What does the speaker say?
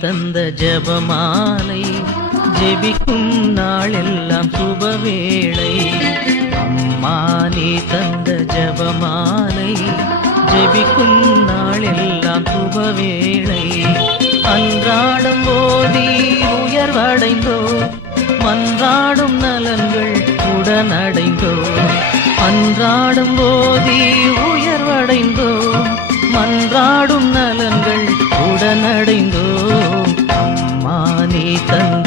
தந்த ஜெபமாலை ஜெபிக்கும் நாளெல்லாம் சுபவேளை. அம்மா நீ தந்த ஜெபமாலை ஜெபிக்கும் நாளெல்லாம் சுபவேளை. அன்றாடம் ஓதி உயர்வடைந்தோ மன்றாடும் நலன்கள் உடனடைந்தோ. அன்றாடம் ஓதி உயர்வடைந்தோ மன்றாடும் நலன்கள் உடனடைந்தோ.